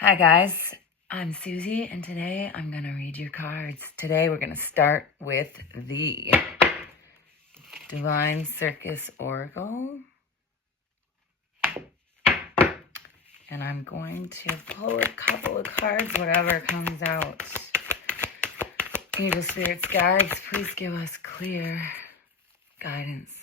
Hi guys, I'm Susie and today I'm going to read your cards. Today we're going to start with the Divine Circus Oracle. And I'm going to pull a couple of cards, whatever comes out. Angel Spirits, Guides, please give us clear guidance.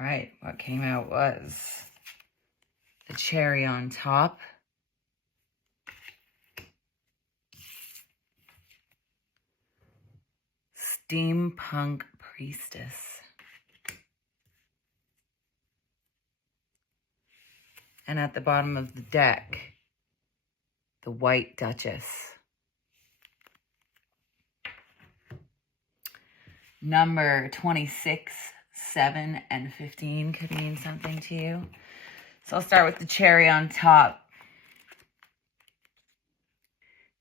All right, what came out was the cherry on top. Steampunk Priestess. And at the bottom of the deck, the White Duchess. Number 26, 7, and 15 could mean something to you. So I'll start with the cherry on top.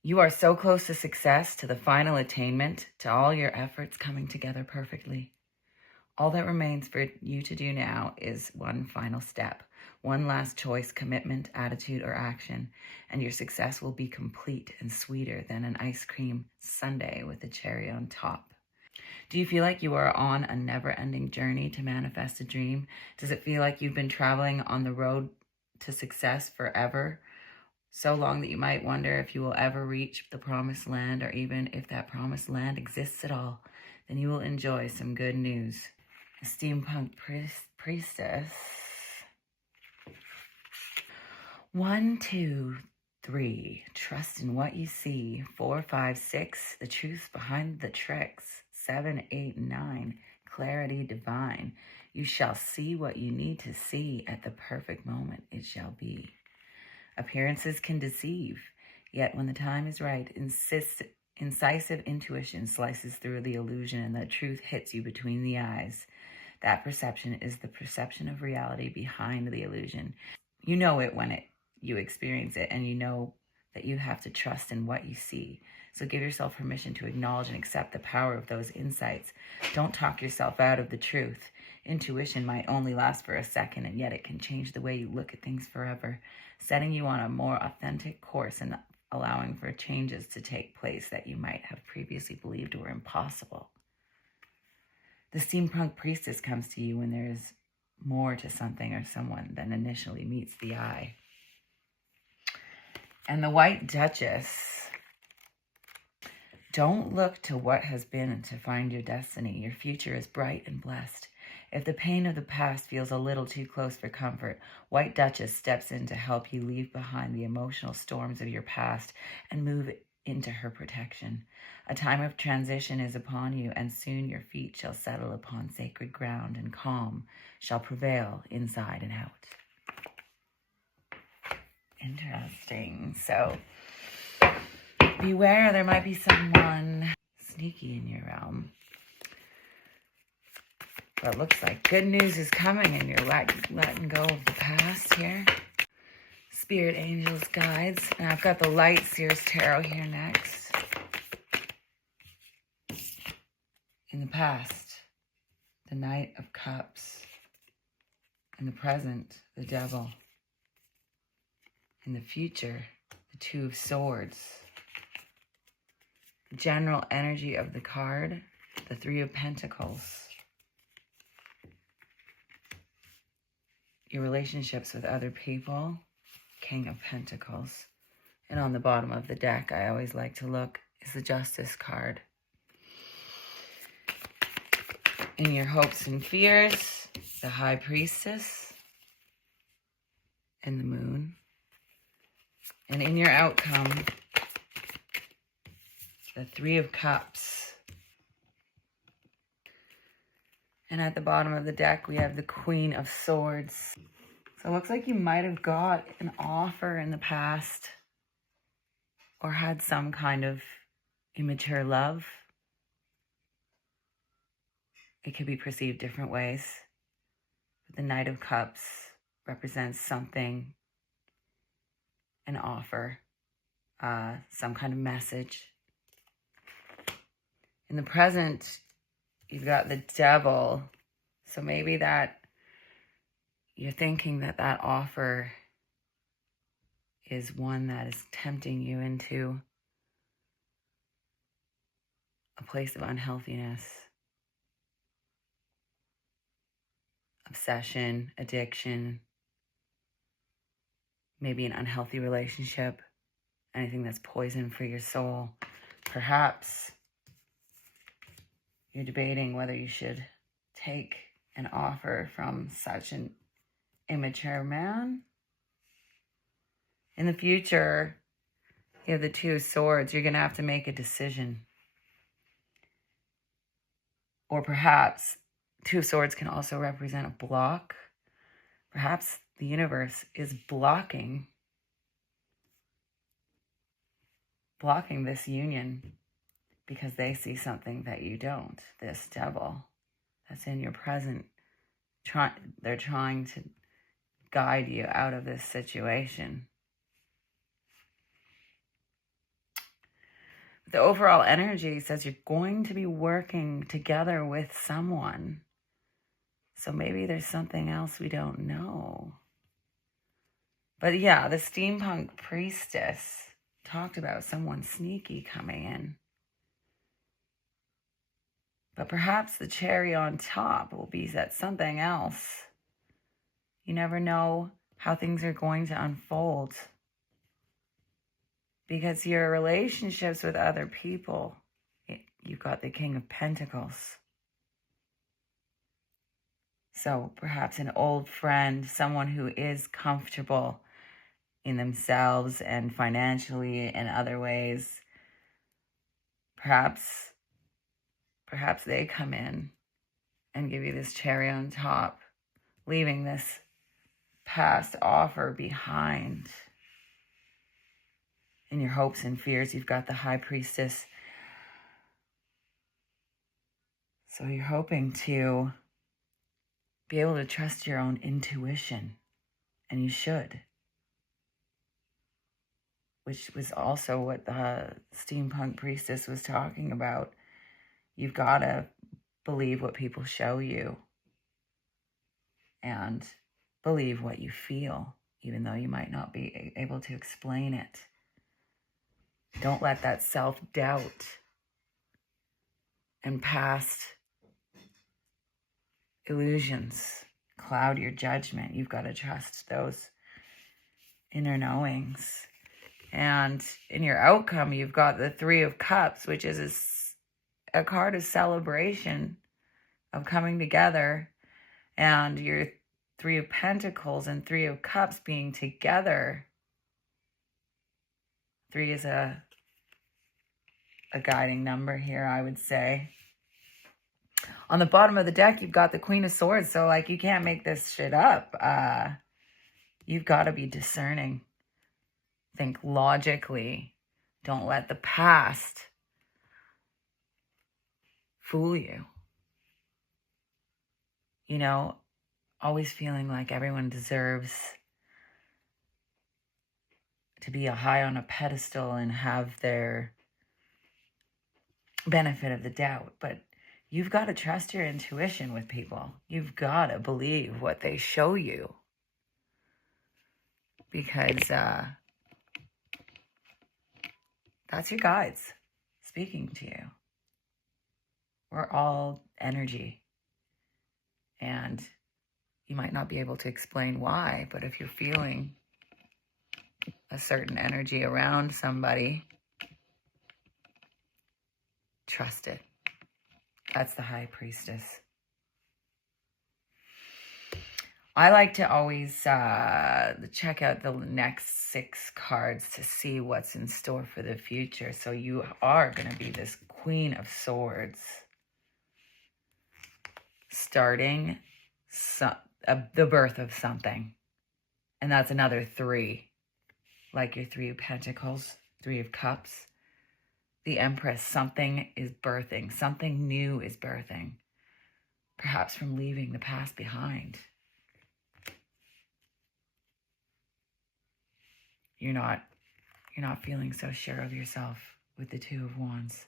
You are so close to success, to the final attainment, to all your efforts coming together perfectly. All that remains for you to do now is one final step, one last choice, commitment, attitude, or action, and your success will be complete and sweeter than an ice cream sundae with a cherry on top. Do you feel like you are on a never-ending journey to manifest a dream? Does it feel like you've been traveling on the road to success forever? So long that you might wonder if you will ever reach the promised land, or even if that promised land exists at all. Then you will enjoy some good news. A steampunk priestess. 1, 2, 3. Trust in what you see. 4, 5, 6. The truth behind the tricks. 7, 8, 9. Clarity divine. You shall see what you need to see at the perfect moment it shall be. Appearances can deceive, yet when the time is right, incisive intuition slices through the illusion and the truth hits you between the eyes. That perception is the perception of reality behind the illusion. You know it when you experience it, and you know that you have to trust in what you see. So give yourself permission to acknowledge and accept the power of those insights. Don't talk yourself out of the truth. Intuition might only last for a second, and yet it can change the way you look at things forever, setting you on a more authentic course and allowing for changes to take place that you might have previously believed were impossible. The steampunk priestess comes to you when there is more to something or someone than initially meets the eye. And the White Duchess. Don't look to what has been to find your destiny. Your future is bright and blessed. If the pain of the past feels a little too close for comfort, White Duchess steps in to help you leave behind the emotional storms of your past and move into her protection. A time of transition is upon you, and soon your feet shall settle upon sacred ground, and calm shall prevail inside and out. Interesting. So beware, there might be someone sneaky in your realm. But it looks like good news is coming, and you're letting go of the past here. Spirit, angels, guides. And I've got the Light Seers Tarot here next. In the past, the Knight of Cups. In the present, the Devil. In the future, the Two of Swords. The general energy of the card, the Three of Pentacles. Your relationships with other people, King of Pentacles. And on the bottom of the deck, I always like to look, is the Justice card. In your hopes and fears, the High Priestess and the Moon. And in your outcome, the Three of Cups. And at the bottom of the deck, we have the Queen of Swords. So it looks like you might have got an offer in the past or had some kind of immature love. It could be perceived different ways. But the Knight of Cups represents something, an offer, some kind of message. In the present, you've got the Devil. So maybe that you're thinking that that offer is one that is tempting you into a place of unhealthiness, obsession, addiction, maybe an unhealthy relationship, anything that's poison for your soul. Perhaps you're debating whether you should take an offer from such an immature man. In the future, you have the Two of Swords. You're going to have to make a decision. Or perhaps Two of Swords can also represent a block. Perhaps the universe is blocking this union because they see something that you don't. This devil that's in your present, they're trying to guide you out of this situation. The overall energy says you're going to be working together with someone. So maybe there's something else we don't know. But yeah, the steampunk priestess talked about someone sneaky coming in. But perhaps the cherry on top will be that something else. You never know how things are going to unfold. Because your relationships with other people, you've got the King of Pentacles. So perhaps an old friend, someone who is comfortable in themselves and financially in other ways. Perhaps they come in and give you this cherry on top, leaving this past offer behind. In your hopes and fears, you've got the High Priestess. So you're hoping to be able to trust your own intuition, and you should. Which was also what the steampunk priestess was talking about. You've got to believe what people show you and believe what you feel, even though you might not be able to explain it. Don't let that self-doubt and past illusions cloud your judgment. You've got to trust those inner knowings. And in your outcome, you've got the Three of Cups, which is a card of celebration, of coming together. And your Three of Pentacles and Three of Cups being together. 3 is a guiding number here, I would say. On the bottom of the deck, you've got the Queen of Swords. So, you can't make this shit up. You've got to be discerning. Think logically. Don't let the past fool you. You know, always feeling like everyone deserves to be high on a pedestal and have their benefit of the doubt. But you've got to trust your intuition with people. You've got to believe what they show you. Because that's your guides speaking to you. We're all energy. And you might not be able to explain why, but if you're feeling a certain energy around somebody, trust it. That's the High Priestess. I like to always check out the next 6 cards to see what's in store for the future. So you are going to be this Queen of Swords. Starting the birth of something. And that's another 3. Like your Three of Pentacles, Three of Cups. The Empress, something is birthing. Something new is birthing. Perhaps from leaving the past behind. You're not feeling so sure of yourself with the Two of Wands.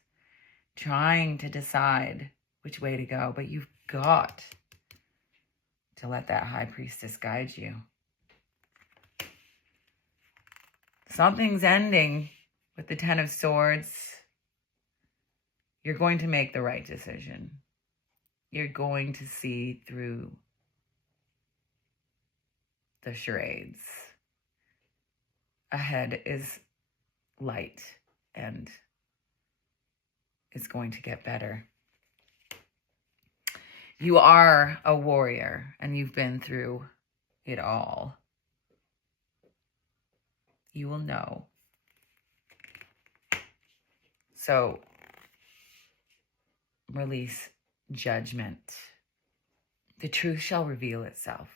Trying to decide which way to go, but you've got to let that high priestess guide you. Something's ending with the Ten of Swords. You're going to make the right decision. You're going to see through the charades. Ahead is light, and it's going to get better. You are a warrior, and you've been through it all. You will know. So, release judgment. The truth shall reveal itself.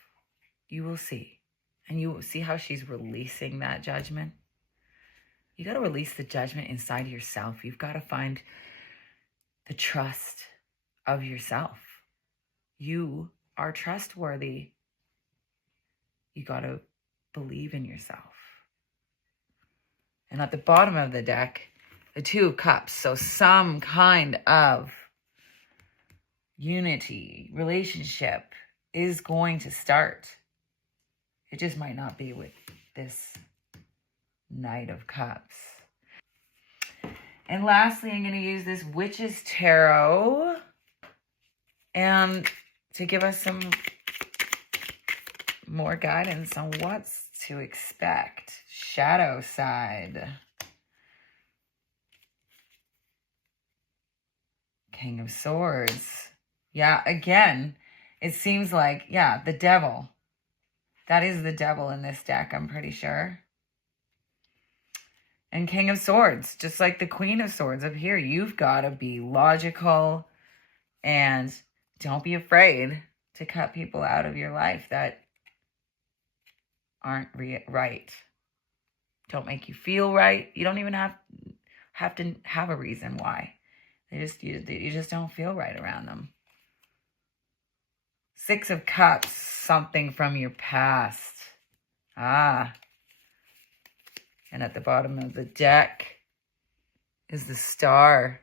You will see. And you will see how she's releasing that judgment. You got to release the judgment inside yourself. You've got to find the trust of yourself. You are trustworthy. You got to believe in yourself. And at the bottom of the deck, the Two of Cups. So some kind of unity, relationship is going to start. It just might not be with this Knight of Cups. And lastly, I'm going to use this Witch's Tarot and to give us some more guidance on what's to expect. Shadow side. King of Swords. Yeah, again, it seems like, yeah, the devil. That is the devil in this deck, I'm pretty sure. And King of Swords, just like the Queen of Swords up here, you've got to be logical and don't be afraid to cut people out of your life that aren't right. Don't make you feel right. You don't even have to have a reason why. You just don't feel right around them. Six of Cups, something from your past. And at the bottom of the deck is the Star.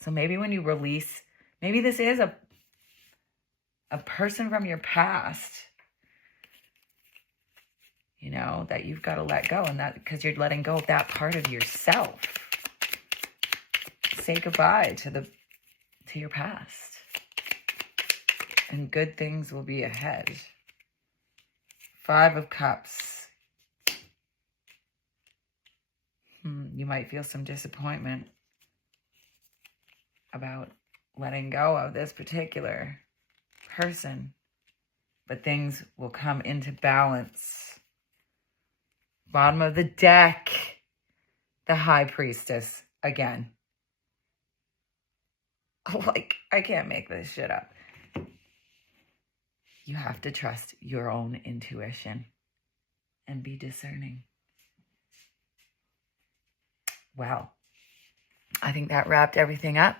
So maybe when you release, maybe this is a person from your past, you know, that you've got to let go, and that because you're letting go of that part of yourself. Say goodbye to your past. And good things will be ahead. Five of Cups. You might feel some disappointment about letting go of this particular person, but things will come into balance. Bottom of the deck, the High Priestess again. Like, I can't make this shit up. You have to trust your own intuition and be discerning. Well, I think that wrapped everything up.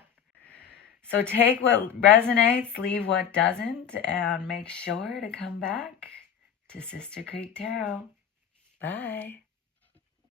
So take what resonates, leave what doesn't, and make sure to come back to Sister Creek Tarot. Bye.